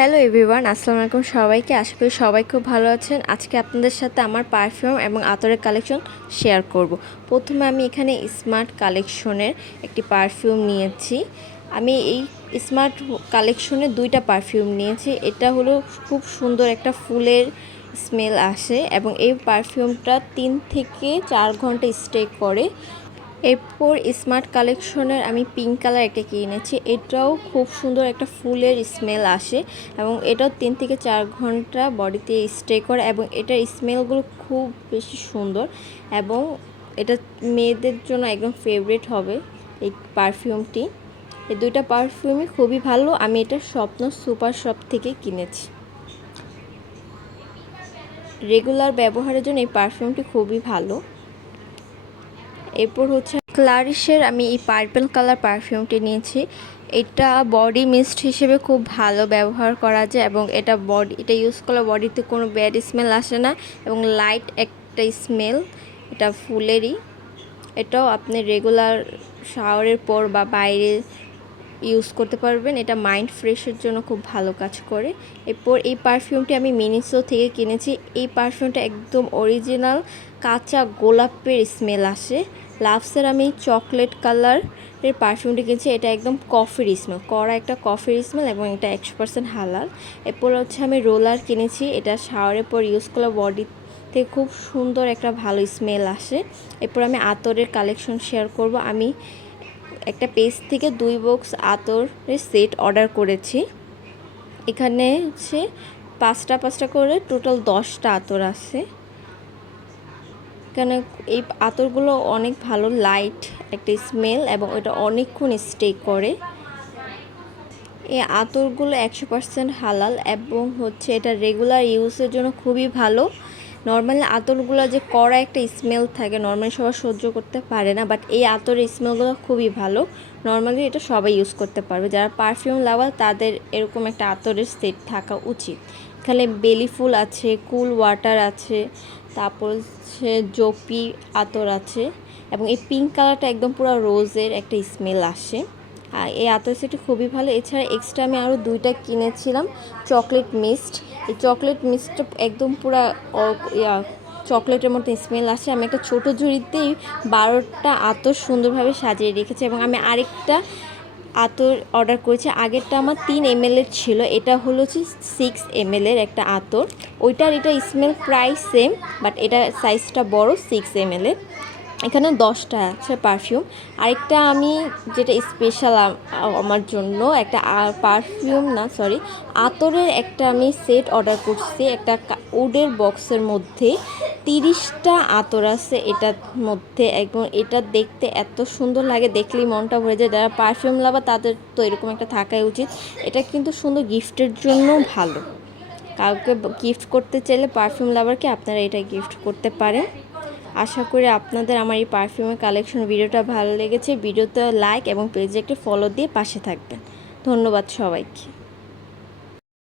Hello everyone, আসসালামু আলাইকুম সবাইকে। আশা করি সবাই খুব ভালো আছেন। আজকে আপনাদের সাথে আমার পারফিউম এবং আতরের কালেকশন শেয়ার করব। প্রথমে আমি এখানে স্মার্ট কালেকশনের একটি পারফিউম নিয়েছি। আমি এই স্মার্ট কালেকশনে দুইটা পারফিউম নিয়েছি। এটা হলো খুব সুন্দর একটা ফুলের স্মেল আসে এবং এই পারফিউমটা 3 থেকে 4 ঘন্টা স্টে করে। এরপর স্মার্ট কালেকশনের আমি পিঙ্ক কালার একটা কিনেছি। এটাও খুব সুন্দর একটা ফুলের স্মেল আসে এবং এটাও 3 থেকে 4 ঘন্টা বডিতে স্টে করে এবং এটার স্মেলগুলো খুব বেশি সুন্দর এবং এটা মেয়েদের জন্য একদম ফেভারিট হবে এই পারফিউমটি। এই দুইটা পারফিউমই খুবই ভালো। আমি এটা স্বপ্ন সুপার শপ থেকে কিনেছি। রেগুলার ব্যবহারের জন্য এই পারফিউমটি খুবই ভালো। এরপর হচ্ছে ক্লারিশের আমি এই পার্পল কালার পারফিউমটি নিয়েছি। এটা বডি মিস্ট হিসেবে খুব ভালো ব্যবহার করা যায় এবং এটা ইউজ করলে বডিতে কোনো ব্যাড স্মেল আসে না এবং লাইট একটা স্মেল, এটা ফুলেরই। এটাও আপনি রেগুলার শাওয়ারের পর বা বাইরে ইউজ করতে পারবেন। এটা মাইন্ড ফ্রেশের জন্য খুব ভালো কাজ করে। এরপর এই পারফিউমটি আমি মিনিসো থেকে কিনেছি। এই পারফিউমটা একদম অরিজিনাল কাঁচা গোলাপের স্মেল আসে। লাভসের আমি চকলেট কালারের পারফিউমটি কিনেছি। এটা একদম কফির স্মেল, কড়া একটা কফির স্মেল এবং এটা 100% হালাল। এরপর হচ্ছে আমি রোলার কিনেছি। এটা শাওয়ারের পর ইউজ করলে বডিতে খুব সুন্দর একটা ভালো স্মেল আসে। এরপর আমি আতরের কালেকশন শেয়ার করব। আমি একটা পেজ থেকে 2 বক্স আতরের সেট অর্ডার করেছি। এখানে হচ্ছে 5টা করে টোটাল 10টা আতর আছে। এখানে এই আতরগুলো অনেক ভালো, লাইট একটা স্মেল এবং এটা অনেকক্ষণ স্টে করে। এই আতরগুলো 100% হালাল এবং হচ্ছে এটা রেগুলার ইউজের জন্য খুবই ভালো। নর্মালি আতরগুলো যে কড়া একটা স্মেল থাকে, নর্মালি সবাই সহ্য করতে পারে না, বাট এই আতরের স্মেলগুলো খুবই ভালো। নর্মালি এটা সবাই ইউজ করতে পারবে। যারা পারফিউম লাভার তাদের এরকম একটা আতরের সেট থাকা উচিত। এখানে বেলি ফুল আছে, কুল ওয়াটার আছে, তারপর হচ্ছে জপি আতর আছে এবং এই পিঙ্ক কালারটা একদম পুরো রোজের একটা স্মেল আসে। আর এই আতর সেটটি খুবই ভালো। এছাড়া এক্সট্রা আমি আরও 2টা কিনেছিলাম চকলেট মিস্ট। এই চকলেট মিস্টটা একদম পুরো চকলেটের মতো স্মেল আসে। আমি একটা ছোটো ঝুড়িতেই 12টা আতর সুন্দরভাবে সাজিয়ে রেখেছি এবং আমি আরেকটা আতর অর্ডার করেছি। আগেরটা আমার 3 ml ছিল, এটা হলো হচ্ছে 6 ml একটা আতর। ওইটার এটা স্মেল প্রায় সেম, বাট এটা সাইজটা বড়, 6 ml। এখানে 10টা আছে পারফিউম। আরেকটা আমি যেটা স্পেশাল আমার জন্য একটা আতরের একটা আমি সেট অর্ডার করছি। একটা উডের বক্সের মধ্যে 30টা আতর আছে এটার মধ্যে। একদম এটা দেখতে এত সুন্দর লাগে, দেখলেই মনটা ভরে যায়। যারা পারফিউম লাভার তাদের তো এরকম একটা থাকাই উচিত। এটা কিন্তু সুন্দর গিফটের জন্য ভালো। কাউকে গিফট করতে চাইলে পারফিউম লাভারকে আপনারা এটা গিফট করতে পারেন। আশা করি আপনাদের আমার এই পারফিউমের কালেকশন ভিডিওটা ভালো লেগেছে। ভিডিওতে লাইক এবং পেজে একটি ফলো দিয়ে পাশে থাকবেন। ধন্যবাদ সবাইকে।